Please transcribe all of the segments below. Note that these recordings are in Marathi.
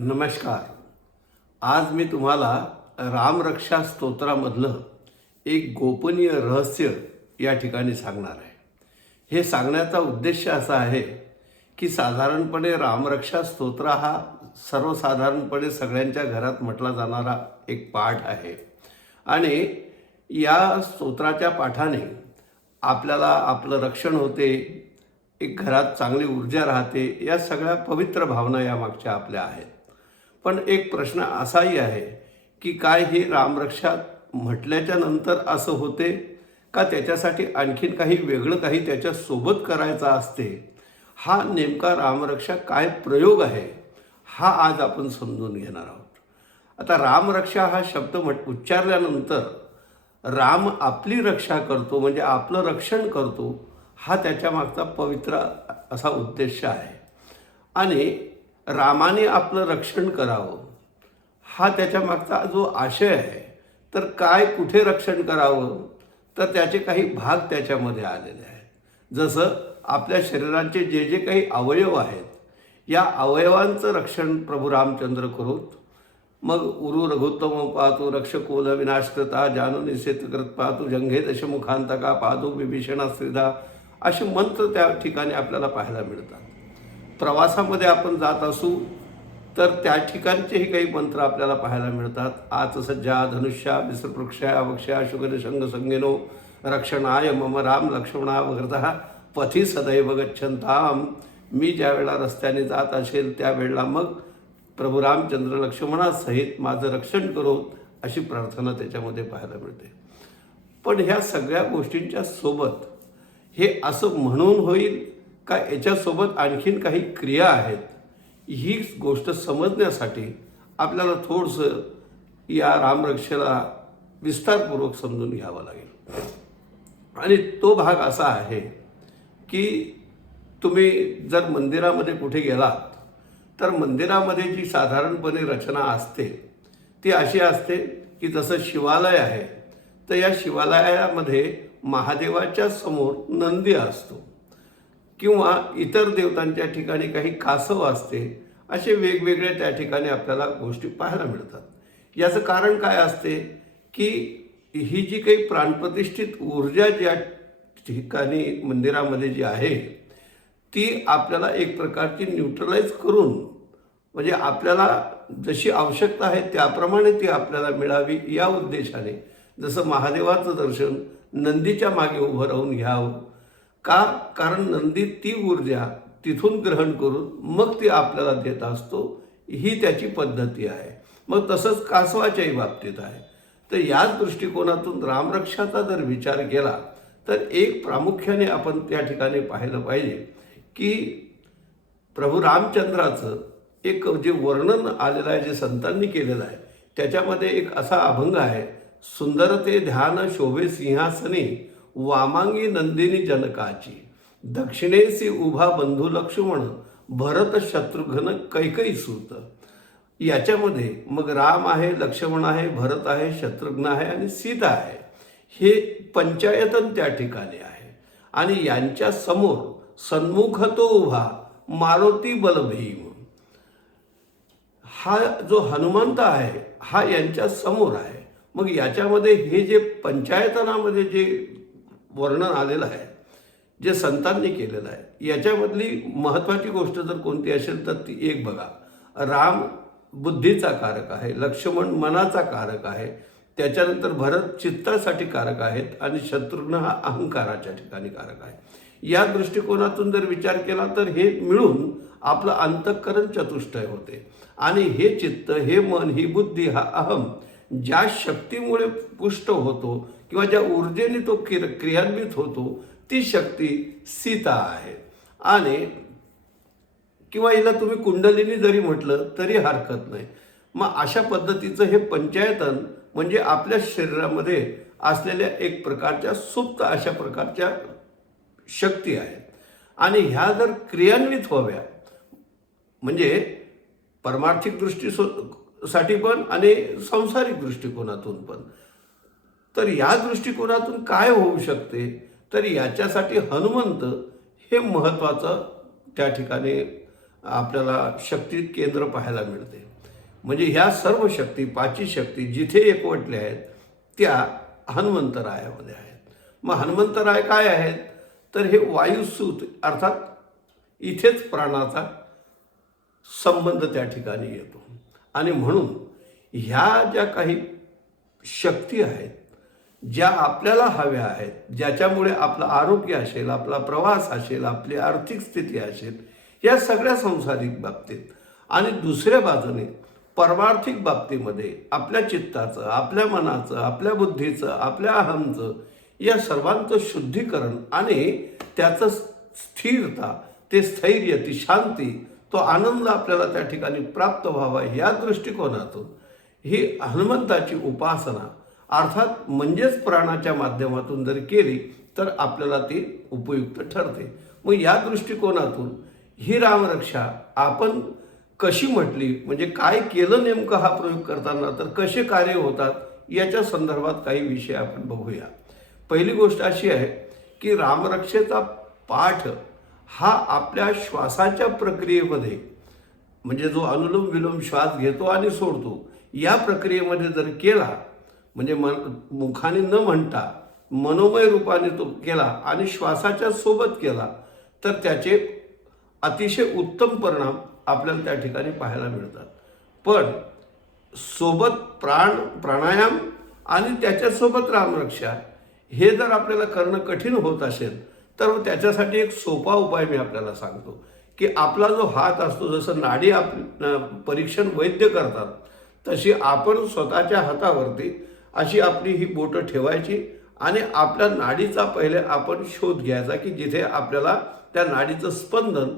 नमस्कार. आज मी तुम्हाला रामरक्षा स्तोत्रामधलं एक गोपनीय रहस्य या ठिकाणी सांगणार आहे. हे सांगण्याचा उद्देश असा आहे की साधारणपणे रामरक्षा स्तोत्र हा सर्वसाधारणपणे सगळ्यांच्या घरात म्हटला जाणारा एक पाठ आहे आणि या स्तोत्राच्या पाठाने आपल्याला आपलं रक्षण होते, एक घरात चांगली ऊर्जा राहते, या सगळ्या पवित्र भावना या मागच्या आपल्या आहेत. पण एक प्रश्न असाही आहे की काय हे रामरक्षा म्हटल्याच्या नंतर असं होते का त्याच्यासाठी आणखीन काही वेगळं काही त्याच्यासोबत करायचं असते? हा नेमका रामरक्षा काय प्रयोग आहे हा आज आपण समजून घेणार आहोत. आता रामरक्षा हा शब्द उच्चारल्यानंतर राम आपली रक्षा करतो म्हणजे आपलं रक्षण करतो हा त्याच्या मागचा पवित्र असा उद्देश आहे. आणि रामाने आपलं रक्षण करावं हा त्याच्या मागचा जो आशय आहे. तर काय कुठे रक्षण करावं तर त्याचे काही भाग त्याच्यामध्ये आलेले आहेत. जसं आपल्या शरीराचे जे जे काही अवयव आहेत या अवयवांचं रक्षण प्रभू रामचंद्र करोत. मग उरु रघुत्तम पाहतो रक्षकोल विनाशकृता जानू निषेधकृत पाहतो जंघे दशमुखांतका पाहतो विभीषणा श्रीधा असे मंत्र त्या ठिकाणी आपल्याला पाहायला मिळतात. प्रवासामध्ये आपण जात असू तर त्या ठिकाणचेही काही मंत्र आपल्याला पाहायला मिळतात. आच सज्जा धनुष्या विसृपृक्षा वक्ष्या शुगर शंग संगेनो रक्षणाय मम राम लक्ष्मणा वगैरे पथी सदैव गच्छन्ताम. मी ज्या वेळेला रस्त्याने जात असेल त्यावेळेला मग प्रभू रामचंद्र लक्ष्मणासहित माझं रक्षण करो अशी प्रार्थना त्याच्यामध्ये पाहायला मिळते. पण ह्या सगळ्या गोष्टींच्या सोबत हे असं म्हणून होईल का याच्यासोबत आणखीन काही क्रिया आहेत ही गोष्ट समजण्यासाठी आपल्याला थोडंसं या रामरक्षेला विस्तारपूर्वक समजून घ्यावं लागेल. आणि तो भाग असा आहे की तुम्ही जर मंदिरामध्ये कुठे गेलात तर मंदिरामध्ये जी साधारणपणे रचना असते ती अशी असते की जसं शिवालय आहे तर या शिवालयामध्ये महादेवाच्या समोर नंदी असतो किंवा इतर देवतांच्या ठिकाणी काही कासव असते. असे वेगवेगळे त्या ठिकाणी आपल्याला गोष्टी पाहायला मिळतात. याचं कारण काय असते की ही जी काही प्राणप्रतिष्ठित ऊर्जा ज्या ठिकाणी मंदिरामध्ये जी आहे ती आपल्याला एक प्रकारची न्यूट्रलाइज करून म्हणजे आपल्याला जशी आवश्यकता आहे त्याप्रमाणे ती आपल्याला मिळावी या उद्देशाने जसं महादेवाचं दर्शन नंदीच्या मागे उभं राहून घ्यावं का, कारण नंदी ती ऊर्जा तिथून ग्रहण करून मग ती आपल्याला देत असतो. ही त्याची पद्धती आहे. मग तसंच कासवाच्याही बाबतीत आहे. तर याच दृष्टिकोनातून रामरक्षाचा जर विचार केला तर एक प्रामुख्याने आपण त्या ठिकाणी पाहिलं पाहिजे की प्रभू रामचंद्राचं एक जे वर्णन आलेलं आहे जे संतांनी केलेलं आहे त्याच्यामध्ये एक असा अभंग आहे. सुंदरते ध्यान शोभे सिंहासनी वामांगी नंदिनी जनकाची दक्षिणेसी उभा बंधू लक्ष्मण भरत शत्रुघ्न कैकई सूत. याच्यामध्ये मग राम आहे, लक्ष्मण आहे, भरत आहे, शत्रुघ्न आहे आणि सीता आहे. हे पंचायतन त्या ठिकाणी आहे आणि यांच्या समोर सन्मुख तो उभा मारुती बलभीम. हा जो हनुमंत आहे हा यांच्या समोर आहे. मग याच्यामध्ये हे जे पंचायतनामध्ये जे वर्णन आलेलं आहे जे संतांनी केलेलं आहे याच्यामधली महत्त्वाची गोष्ट जर कोणती असेल तर ती एक बघा. राम बुद्धीचा कारक आहे, लक्ष्मण मनाचा कारक आहे, त्याच्यानंतर भरत चित्तासाठी कारक आहेत आणि शत्रुघ्न हा अहंकाराच्या ठिकाणी कारक आहे. या दृष्टिकोनातून जर विचार केला तर हे मिळून आपलं अंतःकरण चतुष्टय होते आणि हे चित्त, हे मन, ही बुद्धी, हा अहम ज्या शक्तीमुळे पुष्ट होतो किंवा ज्या ऊर्जेने तो क्रियान्वित होतो ती शक्ती सीता आहे. आणि किंवा हिला तुम्ही कुंडलिनी जरी म्हटलं तरी हरकत नाही. मग अशा पद्धतीचं हे पंचायतन म्हणजे आपल्या शरीरामध्ये असलेल्या एक प्रकारच्या सुप्त अशा प्रकारच्या शक्ती आहेत आणि ह्या जर क्रियान्वित व्हाव्या म्हणजे परमार्थिक दृष्टीसाठी पण आणि सांसारिक दृष्टिकोनातून पण तर या दृष्टिकोनातून काय होऊ शकते तर याच्यासाठी हनुमंत हे महत्त्वाचं त्या ठिकाणी आपल्याला शक्ती केंद्र पाहायला मिळते. म्हणजे ह्या सर्व शक्ती, पाची शक्ती जिथे एकवटल्या आहेत त्या हनुमंतरायामध्ये आहेत. मग हनुमंतराय काय आहेत? तर हे वायुसूत अर्थात इथेच प्राणाचा संबंध त्या ठिकाणी येतो. आणि म्हणून ह्या ज्या काही शक्ती आहेत, ज्या आपल्याला हव्या आहेत, ज्याच्यामुळे आपलं आरोग्य असेल, आपला प्रवास असेल, आपली आर्थिक स्थिती असेल, या सगळ्या संसारिक बाबतीत आणि दुसऱ्या बाजूने परमार्थिक बाबतीमध्ये आपल्या चित्ताचं, आपल्या मनाचं, आपल्या बुद्धीचं, आपल्या अहमचं या सर्वांचं शुद्धीकरण आणि त्याचं स्थिरता, ते स्थैर्य, ती शांती, तो आनंद आपल्याला त्या ठिकाणी प्राप्त व्हावा या दृष्टिकोनातून ही हनुमंताची उपासना अर्थात म्हणजेच प्राणाच्या माध्यमातून जर केली तर आपल्याला ती उपयुक्त ठरते. मग या दृष्टिकोनातून ही रामरक्षा आपण कशी म्हटली, म्हणजे काय केलं नेमकं हा प्रयोग करताना, तर कसे कार्य होतात याच्या संदर्भात काही विषय आपण बघूया. पहिली गोष्ट अशी आहे की रामरक्षेचा पाठ हा आपल्या श्वासाच्या प्रक्रियेमध्ये, म्हणजे जो अनुलोम विलोम श्वास घेतो आणि सोडतो या प्रक्रियेमध्ये जर केला, म्हणजे मुखाने न म्हणता मनोमय रूपाने तो केला आणि श्वासाच्या सोबत केला, तर त्याचे अतिशय उत्तम परिणाम आपल्याला त्या ठिकाणी पाहायला मिळतात. पण सोबत प्राणायाम आणि त्याच्यासोबत रामरक्षा हे जर आपल्याला करणं कठीण होत असेल तर त्याच्यासाठी एक सोपा उपाय मी आपल्याला सांगतो की आपला जो हात असतो, जसं नाडी परीक्षण वैद्य करतात तशी आपण स्वतःच्या हातावरती अशी आपली ही बोटं ठेवायची आणि आपल्या नाडीचा पहिले आपण शोध घ्यायचा की जिथे आपल्याला त्या नाडीचं स्पंदन,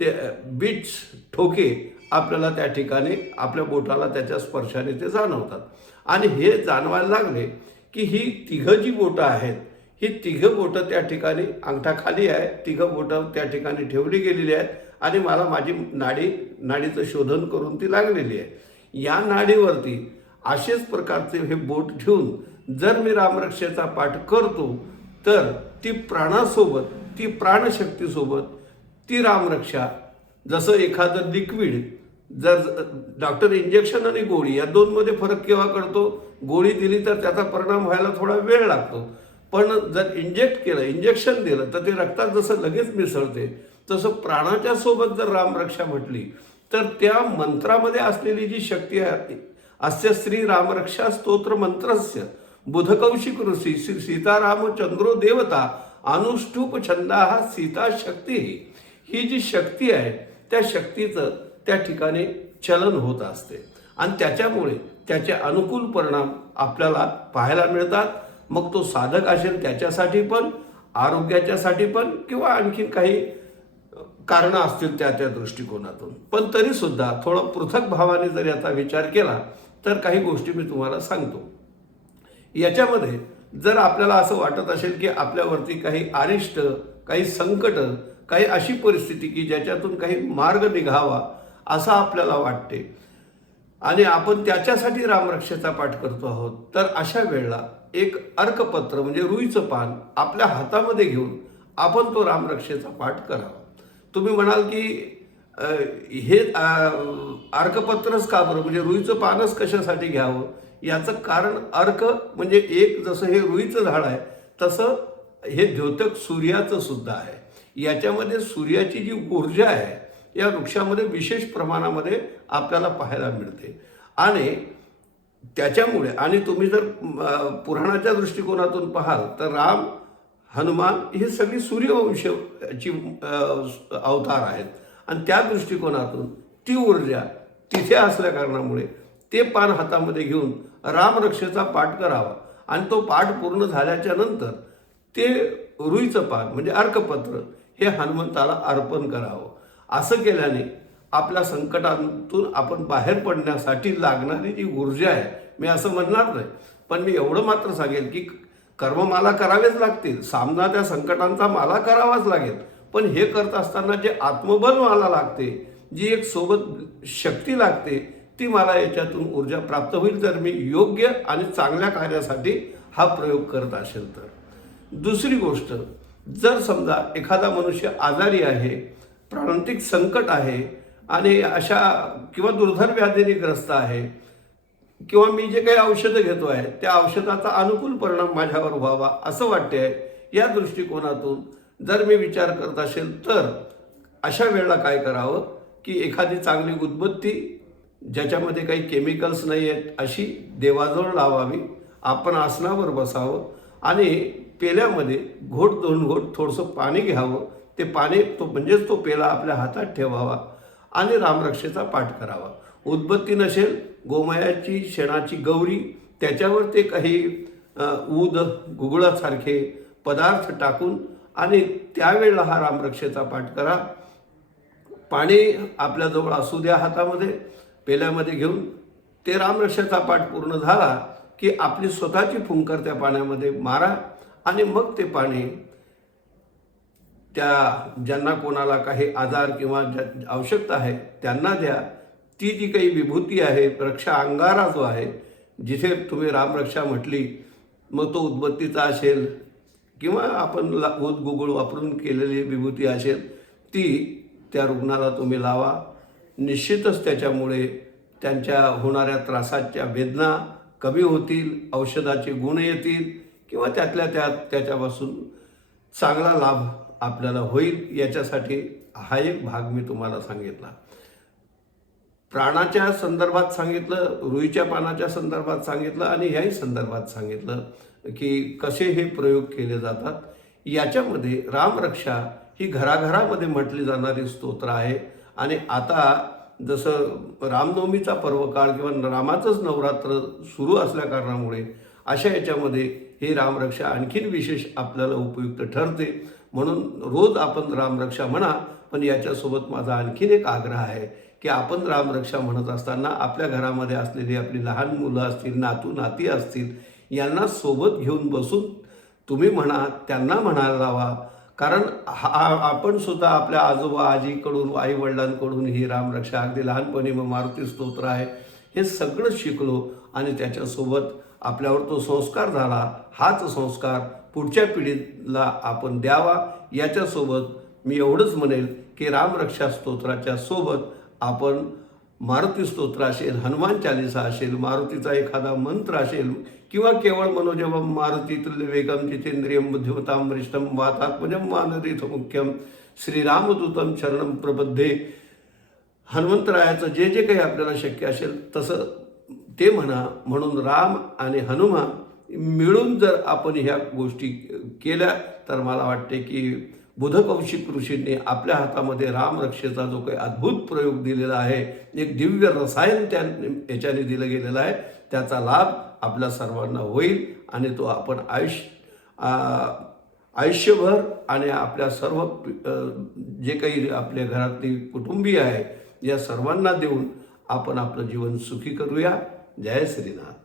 ते बीट्स, ठोके आपल्याला त्या ठिकाणी आपल्या बोटाला त्याच्या स्पर्शाने ते जाणवतात. आणि हे जाणवायला लागले की ही तिघं जी बोटं आहेत, ही तिघं बोटं त्या ठिकाणी अंगठाखाली आहे, तिघं बोटं त्या ठिकाणी ठेवली गेलेली आहेत आणि मला माझी नाडीचं शोधन करून ती लागलेली आहे. या नाडीवरती असेच प्रकारचे हे बोट ठेवून जर मी रामरक्षेचा पाठ करतो तर ती प्राणासोबत, ती प्राणशक्तीसोबत ती रामरक्षा, जसं एखादं लिक्विड, जर डॉक्टर इंजेक्शन आणि गोळी या दोनमध्ये फरक केव्हा कळतो? गोळी दिली तर त्याचा परिणाम व्हायला थोडा वेळ लागतो, पण जर इंजेक्शन दिलं तर ते रक्तात जसं लगेच मिसळते, तसं प्राणाच्या सोबत जर रामरक्षा म्हटली तर त्या मंत्रामध्ये असलेली जी शक्ती आहे, अस्य श्री रामरक्षा स्तोत्र मंत्रस्य बुधकौशिक ऋषी श्री सीतारामचंद्रो देवता अनुष्टुप छंदा सीता शक्ती, ही जी शक्ती आहे त्या शक्तीचं त्या ठिकाणी चलन होत असते आणि त्याच्यामुळे त्याचे अनुकूल परिणाम आपल्याला पाहायला मिळतात. मग तो साधक असेल त्याच्यासाठी पण, आरोग्याच्यासाठी पण, किंवा आणखीन काही कारणं असतील त्या दृष्टिकोनातून. पण तरीसुद्धा थोडं पृथक भावाने जर याचा विचार केला तर काही गोष्टी मी तुम्हाला सांगतो. याच्यामध्ये जर आपल्याला असं वाटत असेल की आपल्यावरती काही अरिष्ट, काही संकट, काही अशी परिस्थिती की ज्याच्यातून काही मार्ग निघावा असं आपल्याला वाटते आणि आपण त्याच्यासाठी रामरक्षेचा पाठ करतो आहोत, तर अशा वेळेला एक अर्कपत्र म्हणजे रुईचं पान आपल्या हातामध्ये घेऊन आपण तो रामरक्षेचा पाठ करावा. तुम्ही म्हणाल की हे अर्कपत्रच का बरं, म्हणजे रुईचं पानच कशासाठी घ्यावं? याचं कारण अर्क म्हणजे एक, जसं हे रुईचं झाड आहे तसं हे द्योतक सूर्याचं सुद्धा आहे. याच्यामध्ये सूर्याची जी ऊर्जा आहे या वृक्षामध्ये विशेष प्रमाणामध्ये आपल्याला पाहायला मिळते आणि त्याच्यामुळे, आणि तुम्ही जर पुराणाच्या दृष्टिकोनातून पाहाल तर राम, हनुमान ही सगळी सूर्यवंशाची अवतार आहेत आणि त्या दृष्टिकोनातून ती ऊर्जा तिथे असल्या कारणामुळे ते पान हातामध्ये घेऊन रामरक्षेचा पाठ करावा आणि तो पाठ पूर्ण झाल्याच्या नंतर ते रुईचं पान म्हणजे अर्कपत्र हे हनुमंताला अर्पण करावं. असं केल्याने आपल्या संकटातून आपण बाहेर पडण्यासाठी लागणारी जी ऊर्जा आहे, मी असं म्हणणार नाही, पण मी एवढं मात्र सांगेल की कर्म मला करावेच लागतील, सामना त्या संकटांचा मला करावाच लागेल, पण हे करत असताना जे आत्मबल मला लागते, जी एक सोबत शक्ती लागते, ती मला याच्यातून ऊर्जा प्राप्त होईल जर मी योग्य आणि चांगल्या कार्यासाठी हा प्रयोग करत असेल तर. दुसरी गोष्ट, जर समजा एखादा मनुष्य आजारी आहे, प्राणांतिक संकट आहे, आणि अशा किंवा दुर्धर व्याधीने ग्रस्त आहे किंवा मी जे काही औषधं घेतो आहे त्या औषधाचा अनुकूल परिणाम माझ्यावर व्हावा असं वाटते आहे, या दृष्टिकोनातून जर मी विचार करत असेल तर अशा वेळेला काय करावं की एखादी चांगली उदबत्ती ज्याच्यामध्ये काही केमिकल्स नाही आहेत अशी देवाजवळ लावावी, आपण आसनावर बसावं आणि पेल्यामध्ये घोट 2 घोट थोडंसं पाणी घ्यावं, ते पाणी म्हणजेच तो पेला आपल्या हातात ठेवावा आणि रामरक्षेचा पाठ करावा. उदबत्ती नसेल, गोमयाची शेणाची गौरी त्याच्यावर ते काही ऊद गुगळासारखे पदार्थ टाकून आणि त्यावेळेला हा रामरक्षेचा पाठ करा. पाणी आपल्याजवळ असू द्या हातामध्ये, पेल्यामध्ये घेऊन ते रामरक्षेचा पाठ पूर्ण झाला की आपली स्वतःची फुंकर त्या पाण्यामध्ये मारा आणि मग ते पाणी त्या ज्यांना कोणाला काही आजार किंवा आवश्यकता आहे त्यांना द्या. ती जी काही विभूती आहे, रक्षा अंगारा जो आहे, जिथे तुम्ही रामरक्षा म्हटली, मग तो उदबत्तीचा असेल किंवा आपण ऊद गुगळ वापरून केलेली विभूती असेल, ती त्या रुग्णाला तुम्ही लावा. निश्चितच त्याच्यामुळे त्यांच्या होणाऱ्या त्रासाच्या वेदना कमी होतील, औषधाचे गुण येतील किंवा त्यातल्या त्यात त्याच्यापासून चांगला लाभ आपल्याला होईल. याच्यासाठी हा एक भाग मी तुम्हाला सांगितला. प्राणाच्या संदर्भात सांगितलं, रुईच्या पानाच्या संदर्भात सांगितलं आणि याही संदर्भात सांगितलं की कसे हे प्रयोग केले जातात. याच्यामध्ये रामरक्षा ही घराघरामध्ये म्हटली जाणारी स्तोत्र आहे आणि आता जसं रामनवमीचा पर्वकाळ किंवा रामाचंच नवरात्र सुरू असल्या कारणामुळे अशा याच्यामध्ये ही रामरक्षा आणखीन विशेष आपल्याला उपयुक्त ठरते. म्हणून रोज आपण रामरक्षा म्हणा, पण याच्यासोबत माझा आणखीन एक आग्रह आहे की आपण रामरक्षा म्हणत असताना आपल्या घरामध्ये असलेली आपली लहान मुलं असतील, नातू नाती असतील, यांना सोबत घेऊन बसून तुम्ही म्हणा, त्यांना म्हणायला लावा. कारण आपण सुद्धा आपल्या आजोबा आजीकडून, आईवडिलांकडून ही रामरक्षा अगदी लहानपणी मग मारुती स्तोत्र आहे हे सगळं शिकलो आणि त्याच्यासोबत आपल्यावर तो संस्कार झाला. हाच संस्कार पुढच्या पिढीला आपण द्यावा. याच्यासोबत मी एवढंच म्हणेल की रामरक्षा स्तोत्राच्या सोबत आपण मारुती स्तोत्र असेल, हनुमान चालिसा असेल, मारुतीचा एखादा मंत्र असेल किंवा केवळ मनोजवम मारुती तुल्य वेगम जितेंद्रियम बुद्धिमतां वरिष्ठम वातात्मजम मानरीथ मुख्यम श्रीरामदूतम शरणम प्रबद्धे. हनुमंतरायाचं जे जे काही आपल्याला शक्य असेल तसं ते म्हणा. म्हणून राम आणि हनुमान मिळून जर आपण ह्या गोष्टी केल्या तर मला वाटते की बुधकौशिक ऋषींनी आपल्या हातामध्ये रामरक्षेचा जो काही अद्भुत प्रयोग दिलेला आहे, एक दिव्य रसायन याच्याने दिलं गेलेलं आहे, त्याचा लाभ आपल्या सर्वांना होईल आणि तो आपण आयुष्यभर आणि आपल्या सर्व जे काही आपल्या घरातली कुटुंबीय आहे या सर्वांना देऊन आपण आपलं जीवन सुखी करूया. जय श्रीनाथ.